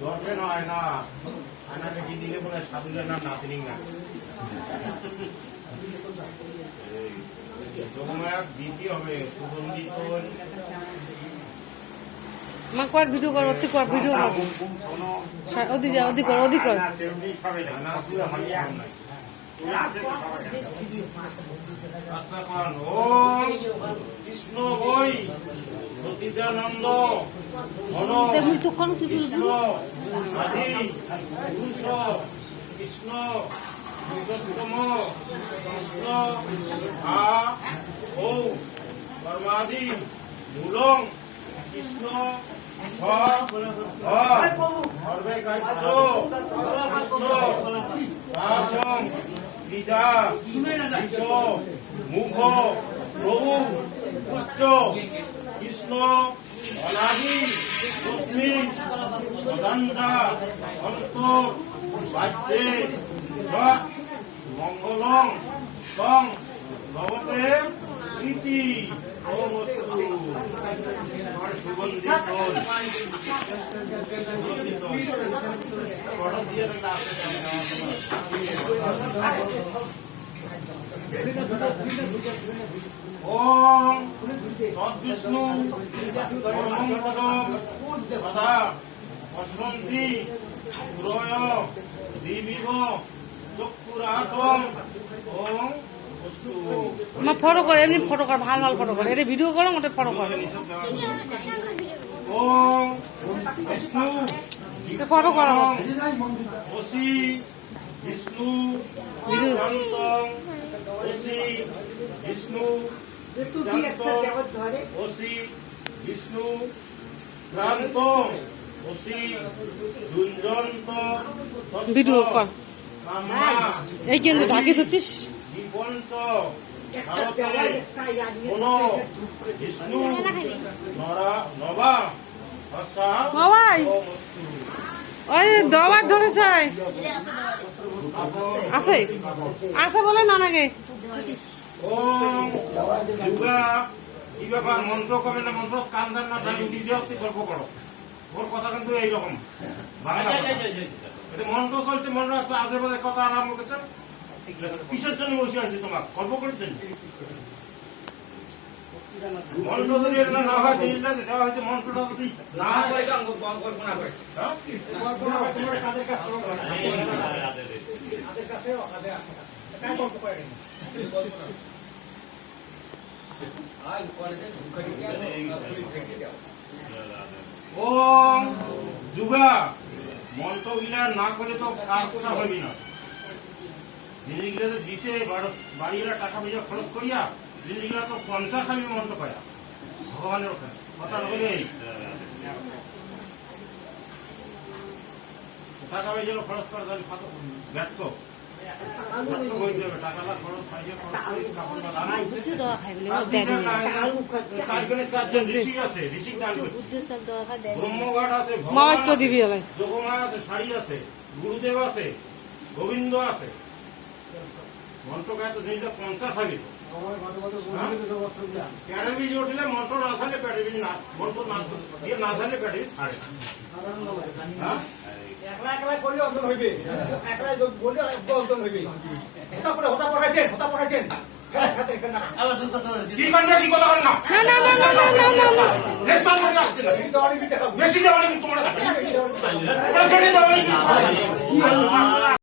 ধরবে না আয়না আয়না দেখি দিলে বলে সাধুদের না নাতিনি না যোগমায়া দিতে হবে সুগন্ধিত মা কর ভিডিও কর অতি কর ভিডিও কর ওদি যা ওদি কর কৃষ্ণ বই সচিদানন্দ কৃষ্ণ আদি পুরুষ কৃষ্ণ পুরুষোত্তম কৃষ্ণ ও কর্মাদি মূলং কৃষ্ণ সর্বে কার্য কৃষ্ণ দাসং বিদা বিষ মুখ প্রভু উচ্চ কৃষ্ণ অনাদি তস্মি সদান্তা অন্ত বাজ্যে সৎ মঙ্গলং সং ভবতে প্রীতি সুগন্ধিত ওম তদ্বিষ্ণু পরমং পদম সদা পশ্যন্তি পুরয় দিবিব চক্ষুরাতম ওম মা ফটো কর এমনি ফটো কর ভালো ভালো ফটো কর এটা ভিডিও করো ওটা ফটো কর ওম বিষ্ণু ফটো কর ওসি বিষ্ণু শান্তং ওসি বিষ্ণু শান্তং ওসি বিষ্ণু ক্রান্তং ওসি দুঞ্জন্ত ভিডিও কর এই কিন্তু ঢাকি দিচ্ছিস বিপঞ্চ ভারতে কোন বিষ্ণু নরা নবা বাবাই ওই দবার ধরেছে আছে আছে বলে না নাকি ওম দুর্গা কি ব্যাপার মন্ত্র কবে না মন্ত্র কান্দার না জানি নিজে অতি গল্প করো ওর কথা কিন্তু এইরকম বাংলা এটা মন্ত্র চলছে মন্ত্র তো আজে বাজে কথা আরম্ভ করছে কিসের জন্য বসে আছে তোমার গল্প করার জন্য মন্ত্র যদি এটা না হয় জিনিসটা দেওয়া হয়েছে মন্ত্রটা যদি না হয় কাদের কাছে ওম যুগা মন্ত্র গিলা না করে তো কাজটা হইবি না জিনিসগুলো তো দিচ্ছে বাড়িরা টাকা পয়সা খরচ করিয়া জিনিসগুলা তো পঞ্চাশ খাবি মন্ত্র পায়া ভগবানের ওখানে কথা বলে টাকা পয়সা খরচ করা তাহলে ব্যর্থ যোগমায়া আছে শাড়ি আছে গুরুদেব আছে গোবিন্দ আছে মন্ত্র গায়ে তো জিনিসটা 50 খাবি প্যাটের বীজ উঠলে মন্ত্র না ছাড়লে প্যাটের বীজ না মন্ত্র না দিয়ে না ছাড়লে প্যাটের বীজ ছাড়ে একলা একলা করলে অন্তর হইবে একলা বললে অন্তর হইবে হতা পড়াইছেন কি করবে কি কথা না বেশি দেওয়া তোমরা